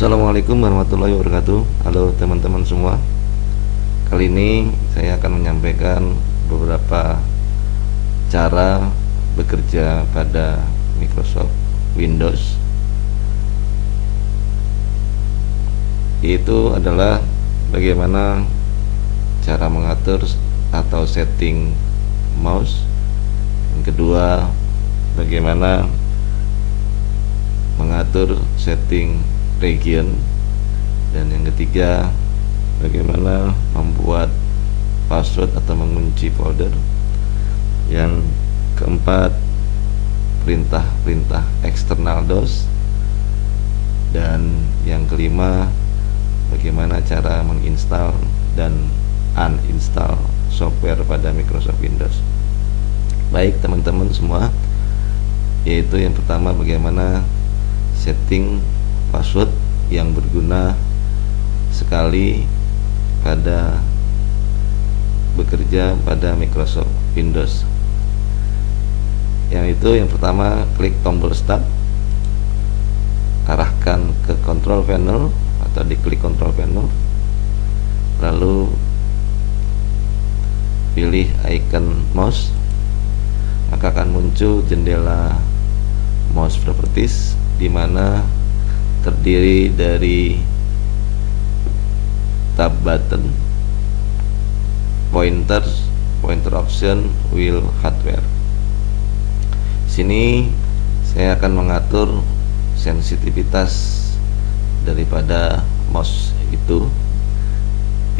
Assalamualaikum warahmatullahi wabarakatuh. Halo teman-teman semua. Kali ini saya akan menyampaikan beberapa cara bekerja pada Microsoft Windows. Itu adalah bagaimana cara mengatur atau setting mouse. Yang kedua, bagaimana mengatur setting region, dan yang ketiga bagaimana membuat password atau mengunci folder, yang keempat perintah-perintah eksternal DOS, dan yang kelima bagaimana cara menginstal dan uninstall software pada Microsoft Windows. Baik teman-teman semua, yaitu yang pertama bagaimana setting password yang berguna sekali pada bekerja pada Microsoft Windows. Yang pertama, klik tombol start, arahkan ke control panel atau diklik control panel, lalu pilih icon mouse, maka akan muncul jendela mouse properties, di mana terdiri dari tab button, pointer option, wheel hardware. Sini saya akan mengatur sensitivitas daripada mouse itu.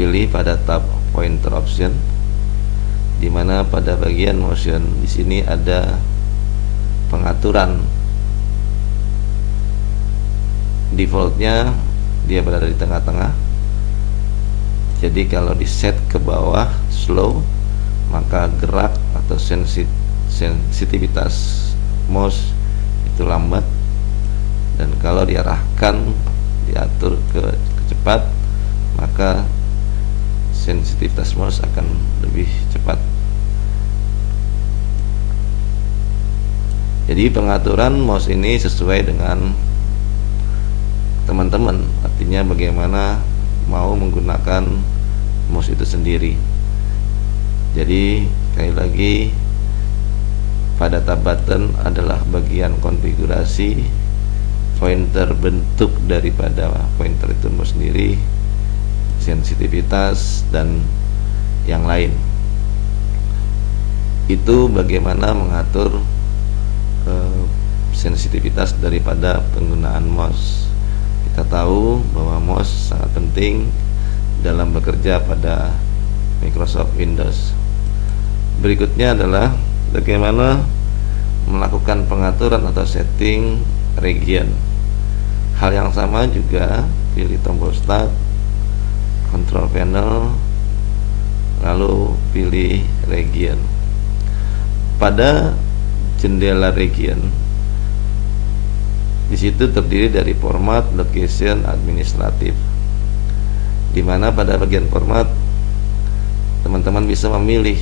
Pilih pada tab pointer option, di mana pada bagian motion di sini ada pengaturan. Defaultnya dia berada di tengah-tengah. Jadi kalau di set ke bawah slow, maka gerak atau sensitivitas mouse itu lambat, dan kalau diarahkan diatur ke cepat, maka sensitivitas mouse akan lebih cepat. Jadi pengaturan mouse ini sesuai dengan teman-teman, artinya bagaimana mau menggunakan mouse itu sendiri. Jadi sekali lagi, pada tab button adalah bagian konfigurasi, pointer bentuk daripada pointer itu sendiri, sensitivitas, dan yang lain. Itu bagaimana mengatur sensitivitas daripada penggunaan mouse. Kita tahu bahwa mouse sangat penting dalam bekerja pada Microsoft Windows. Berikutnya adalah bagaimana melakukan pengaturan atau setting region. Hal yang sama juga, pilih tombol start, control panel, lalu pilih region. Pada jendela region, di situ terdiri dari format, location, administratif, di mana pada bagian format teman-teman bisa memilih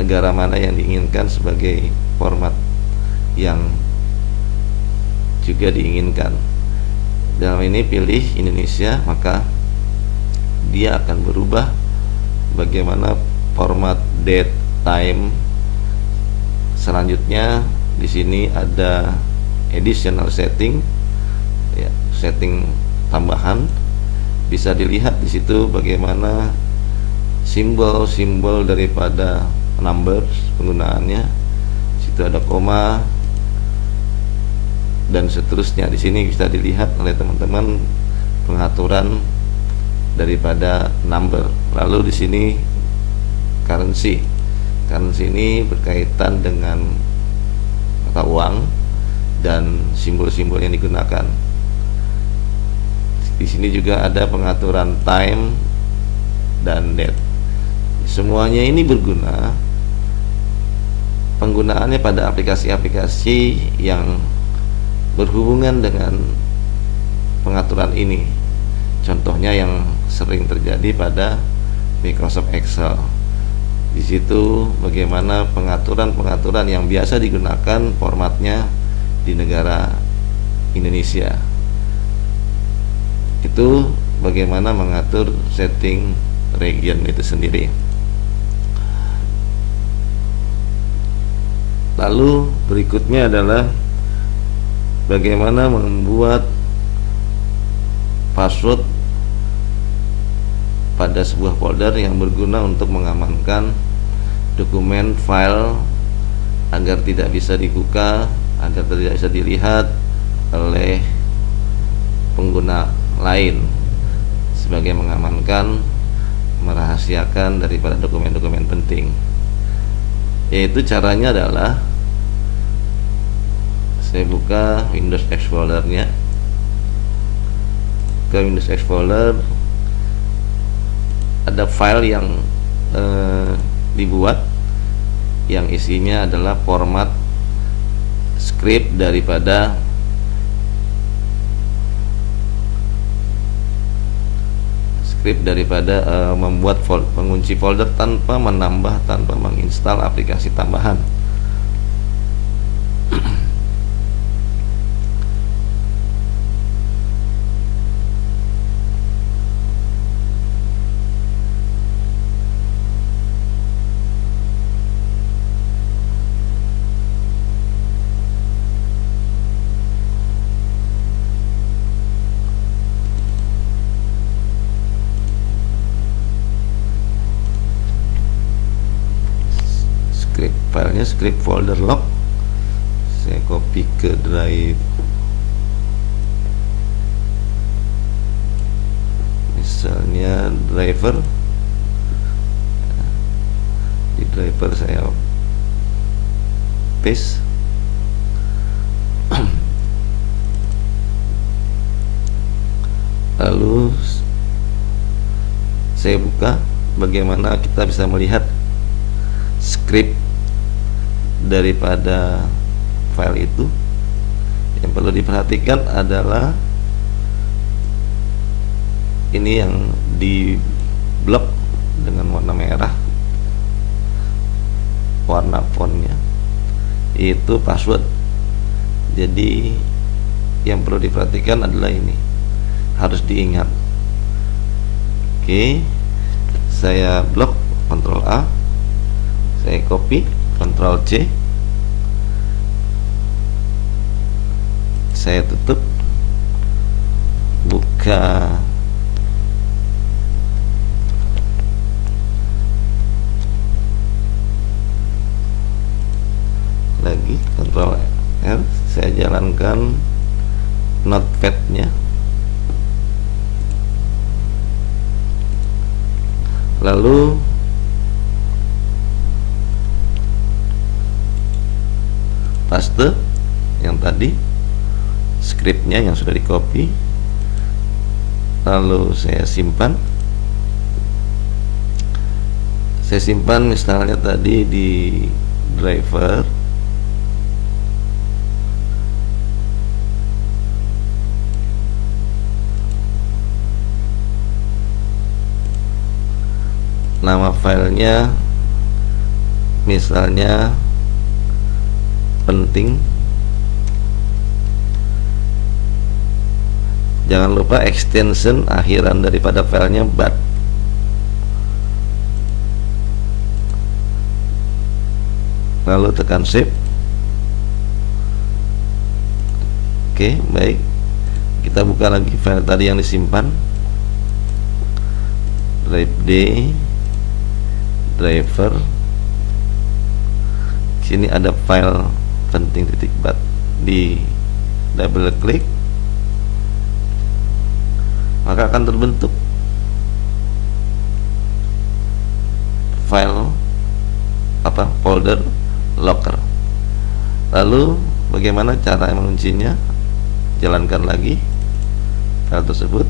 negara mana yang diinginkan sebagai format yang juga diinginkan. Dalam ini pilih Indonesia, maka dia akan berubah bagaimana format date, time. Selanjutnya di sini ada additional setting, ya, setting tambahan. Bisa dilihat di situ bagaimana simbol-simbol daripada numbers penggunaannya. Di situ ada koma dan seterusnya. Di sini bisa dilihat oleh teman-teman pengaturan daripada number. Lalu di sini currency. Currency ini berkaitan dengan mata uang dan simbol-simbol yang digunakan. Di sini juga ada pengaturan time dan date. Semuanya ini berguna, penggunaannya pada aplikasi-aplikasi yang berhubungan dengan pengaturan ini. Contohnya yang sering terjadi pada Microsoft Excel. Di situ bagaimana pengaturan-pengaturan yang biasa digunakan formatnya di negara Indonesia. Itu bagaimana mengatur setting region itu sendiri. Lalu berikutnya adalah bagaimana membuat password pada sebuah folder yang berguna untuk mengamankan dokumen file agar tidak bisa dibuka, agar tidak bisa dilihat oleh pengguna lain, sebagai mengamankan, merahasiakan daripada dokumen-dokumen penting. Yaitu caranya adalah saya buka Windows Explorer-nya. Ke Windows Explorer ada file yang dibuat yang isinya adalah format script daripada membuat mengunci folder tanpa menambah, tanpa menginstal aplikasi tambahan. Filenya script folder log, saya copy ke drive, misalnya driver. Di driver saya paste. Lalu saya buka, bagaimana kita bisa melihat script daripada file itu. Yang perlu diperhatikan adalah ini yang di blok dengan warna merah, warna fontnya itu password. Jadi yang perlu diperhatikan adalah ini, harus diingat. Oke, saya blok, Ctrl A, saya copy, Ctrl C, saya tutup, buka lagi, Ctrl R, saya jalankan notepad-nya. Lalu paste yang tadi scriptnya yang sudah di copy, lalu saya simpan. Saya simpan misalnya tadi di driver, nama filenya misalnya penting. Jangan lupa extension akhiran daripada filenya .bat. Lalu tekan save. Oke, baik. Kita buka lagi file tadi yang disimpan. Drive D, driver. Sini ada file penting .bat. Di double klik, maka akan terbentuk file folder locker. Lalu bagaimana cara menguncinya? Jalankan lagi file tersebut.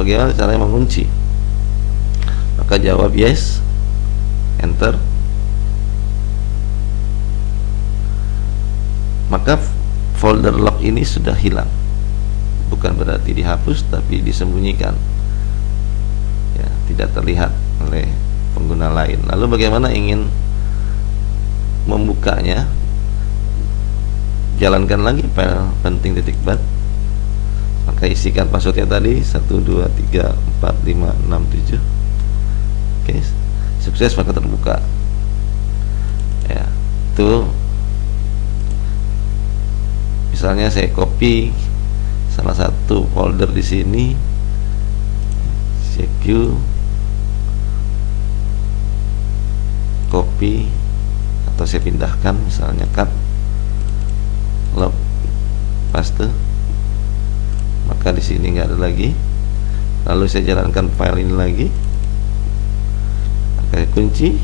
Bagaimana cara mengunci? Maka jawab yes, enter. Maka folder lock ini sudah hilang. Bukan berarti dihapus, tapi disembunyikan, ya, tidak terlihat oleh pengguna lain. Lalu bagaimana ingin membukanya? Jalankan lagi file penting .bat, maka Maka isikan passwordnya tadi 12345667. Oke, sukses maka terbuka. Ya, itu misalnya saya copy salah satu folder di sini, CQ, copy, atau saya pindahkan misalnya cut, log, paste, maka di sini nggak ada lagi. Lalu saya jalankan file ini lagi, pakai kunci,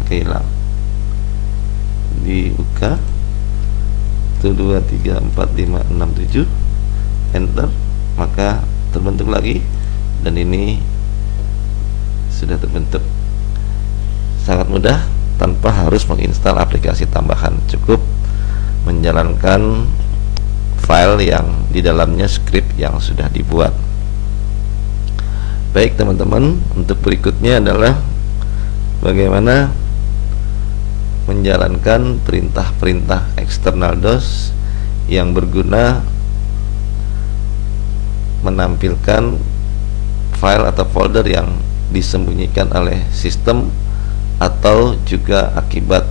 pakai hilang, dibuka 12345667, enter, maka terbentuk lagi, dan ini sudah terbentuk. Sangat mudah tanpa harus menginstal aplikasi tambahan, cukup menjalankan file yang di dalamnya script yang sudah dibuat. Baik teman-teman, untuk berikutnya adalah bagaimana menjalankan perintah-perintah eksternal DOS yang berguna menampilkan file atau folder yang disembunyikan oleh sistem, atau juga akibat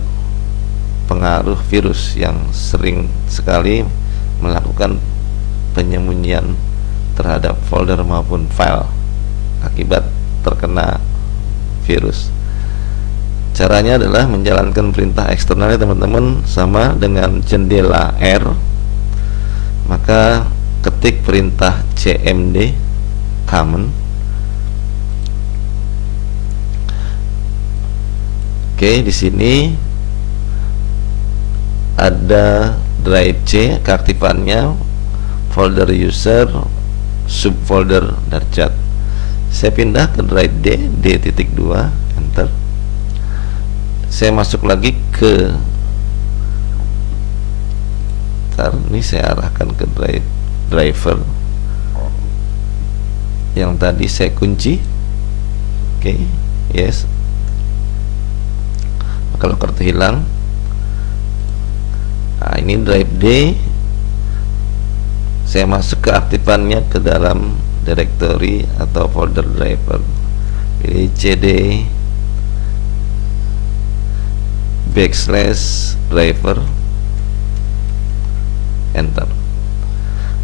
pengaruh virus yang sering sekali melakukan penyembunyian terhadap folder maupun file akibat terkena virus. Caranya adalah menjalankan perintah eksternalnya teman-teman, sama dengan jendela R. Maka ketik perintah cmd command. Oke, di sini ada drive C, keaktifannya folder user, subfolder darjat. Saya pindah ke drive D, D.2, enter. Saya masuk lagi ke, ini saya arahkan ke driver yang tadi saya kunci. Oke, yes. Kalau kartu hilang, nah ini drive D, saya masuk ke aktifannya ke dalam directory atau folder driver, pilih cd /driver, enter.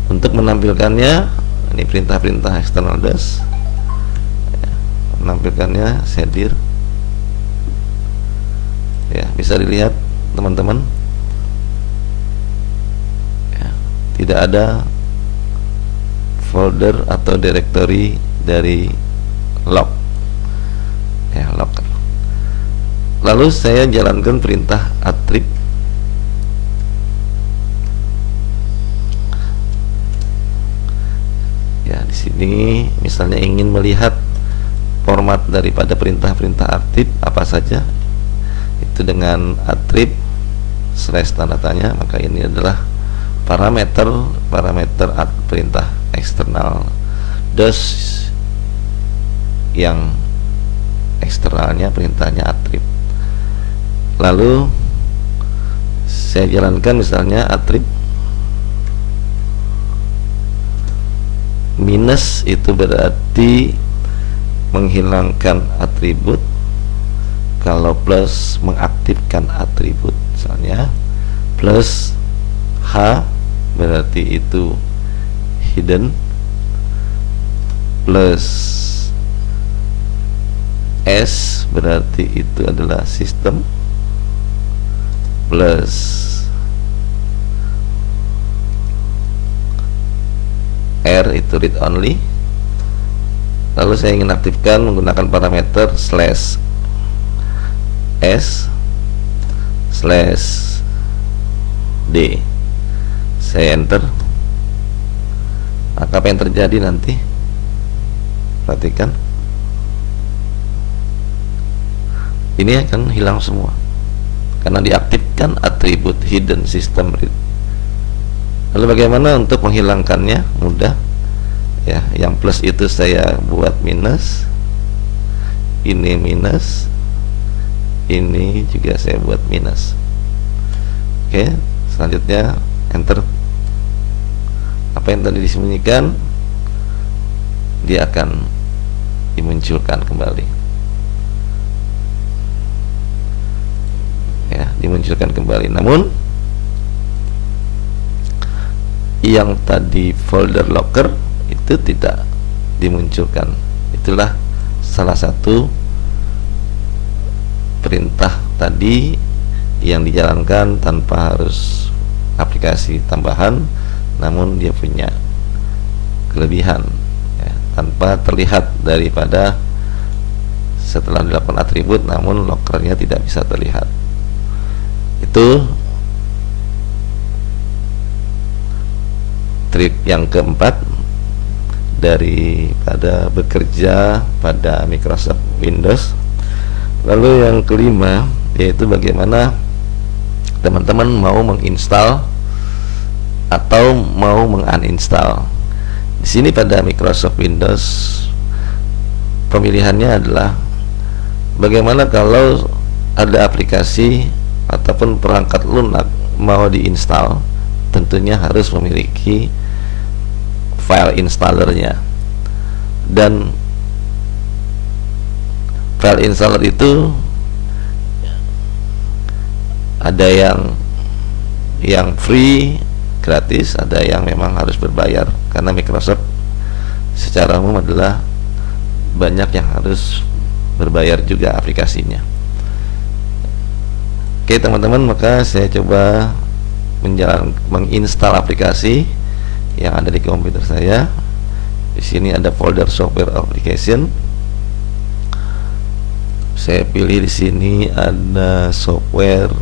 Untuk menampilkannya, ini perintah-perintah eksternal DOS, menampilkannya sedir. Ya, bisa dilihat teman-teman, ya, tidak ada folder atau directory dari log, ya, locker. Lalu saya jalankan perintah attrib. Ya, di sini misalnya ingin melihat format daripada perintah-perintah aktif apa saja, itu dengan attrib / tanda tanya, maka ini adalah parameter perintah eksternal DOS yang eksternalnya perintahnya attrib. Lalu saya jalankan misalnya attrib minus, itu berarti menghilangkan atribut. Kalau plus mengaktifkan atribut, misalnya plus H berarti itu hidden, plus S berarti itu adalah sistem, plus R itu read only. Lalu saya ingin aktifkan menggunakan parameter /S/D. Saya enter. Maka apa yang terjadi nanti? Perhatikan, ini akan hilang semua karena diaktifkan atribut hidden system read. Lalu bagaimana untuk menghilangkannya? Mudah ya, yang plus itu saya buat minus, ini minus, ini juga saya buat minus. Oke, selanjutnya enter. Apa yang tadi disembunyikan dia akan dimunculkan kembali, ya, dimunculkan kembali. Namun yang tadi folder locker itu tidak dimunculkan. Itulah salah satu perintah tadi yang dijalankan tanpa harus aplikasi tambahan, namun dia punya kelebihan, ya, tanpa terlihat daripada setelah dilakukan atribut, namun lockernya tidak bisa terlihat. Itu trik yang keempat daripada bekerja pada Microsoft Windows. Lalu yang kelima yaitu bagaimana teman-teman mau menginstal atau mau menguninstall. Di sini pada Microsoft Windows pemilihannya adalah bagaimana kalau ada aplikasi ataupun perangkat lunak mau diinstal, tentunya harus memiliki file installernya, dan file installer itu ada yang free, gratis, ada yang memang harus berbayar, karena Microsoft secara umum adalah banyak yang harus berbayar juga aplikasinya. Oke teman-teman, maka saya coba menginstal aplikasi yang ada di komputer saya. Di sini ada folder software application. Saya pilih di sini ada software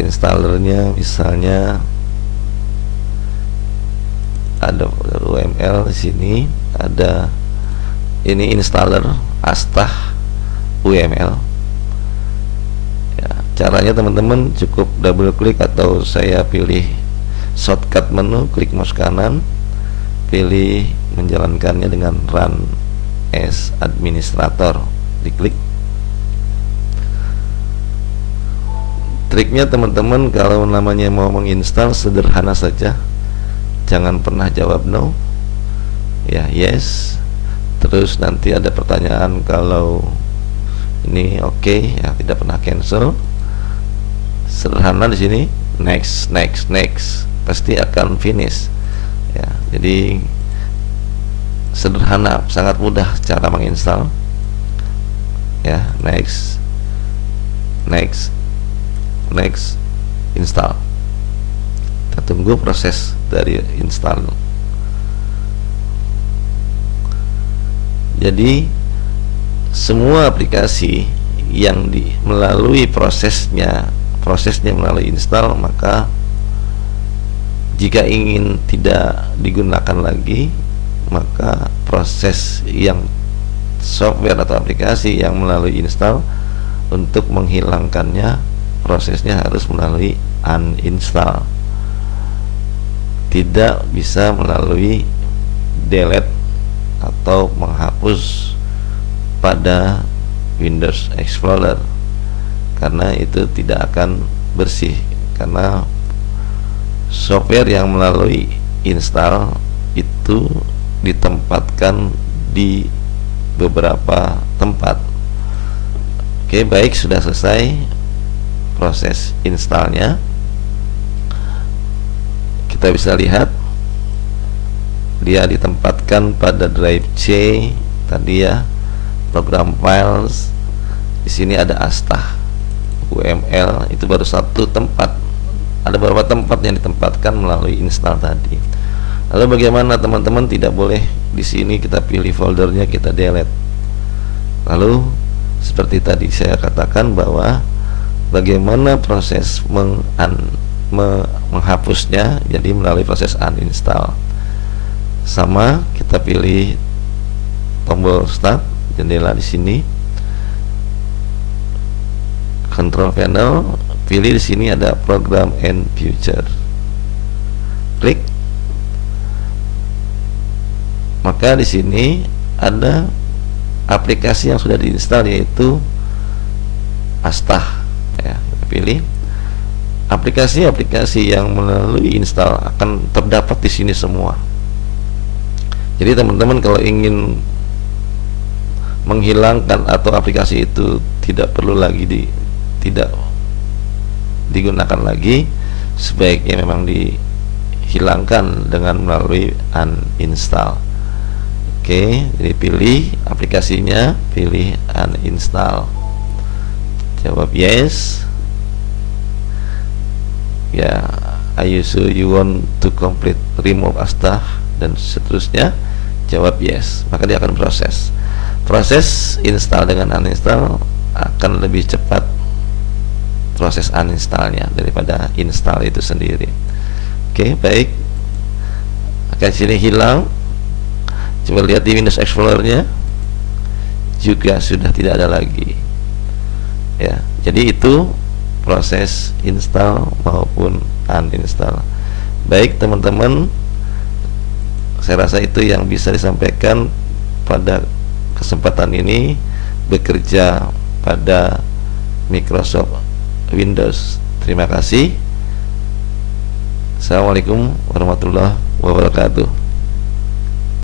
installernya, misalnya ada folder UML. Di sini ada ini installer Astah UML. Ya, caranya teman-teman cukup double klik atau saya pilih shortcut menu, klik mouse kanan, pilih menjalankannya dengan run as administrator, diklik. Triknya teman-teman kalau namanya mau menginstal sederhana saja, jangan pernah jawab no, ya yes, terus nanti ada pertanyaan kalau ini oke, ya tidak pernah cancel. Sederhana di sini, next, pasti akan finish. Ya, jadi sederhana, sangat mudah cara menginstal. Ya, next, install. Kita tunggu proses dari install. Jadi semua aplikasi yang melalui prosesnya melalui install, maka jika ingin tidak digunakan lagi, maka proses yang software atau aplikasi yang melalui install, untuk menghilangkannya prosesnya harus melalui uninstall, tidak bisa melalui delete atau menghapus pada Windows Explorer, karena itu tidak akan bersih, karena software yang melalui install itu ditempatkan di beberapa tempat. Oke, baik, sudah selesai proses installnya. Kita bisa lihat dia ditempatkan pada drive C tadi ya, program files. Di sini ada Astah UML, itu baru satu tempat. Ada beberapa tempat yang ditempatkan melalui install tadi. Lalu bagaimana teman-teman? Tidak boleh di sini kita pilih foldernya, kita delete. Lalu seperti tadi saya katakan bahwa bagaimana proses menghapusnya, jadi melalui proses uninstall. Sama, kita pilih tombol start, jendela di sini, control panel, pilih di sini ada program and future, klik. Maka di sini ada aplikasi yang sudah diinstal, yaitu Astah. Ya, kita pilih. aplikasi-aplikasi yang melalui install akan terdapat di sini semua. Jadi teman-teman kalau ingin menghilangkan atau aplikasi itu tidak perlu lagi tidak digunakan lagi, sebaiknya memang dihilangkan dengan melalui uninstall. Oke, jadi pilih aplikasinya, pilih uninstall, jawab yes. Ya, are you sure you want to complete remove astah dan seterusnya, jawab yes, maka dia akan proses install dengan uninstall akan lebih cepat proses uninstallnya daripada install itu sendiri. Oke, baik. Akan sini hilang. Coba lihat di Windows Explorer-nya juga sudah tidak ada lagi. Ya, jadi itu proses install maupun uninstall. Baik teman-teman, saya rasa itu yang bisa disampaikan pada kesempatan ini bekerja pada Microsoft Windows. Terima kasih. Assalamualaikum warahmatullahi wabarakatuh.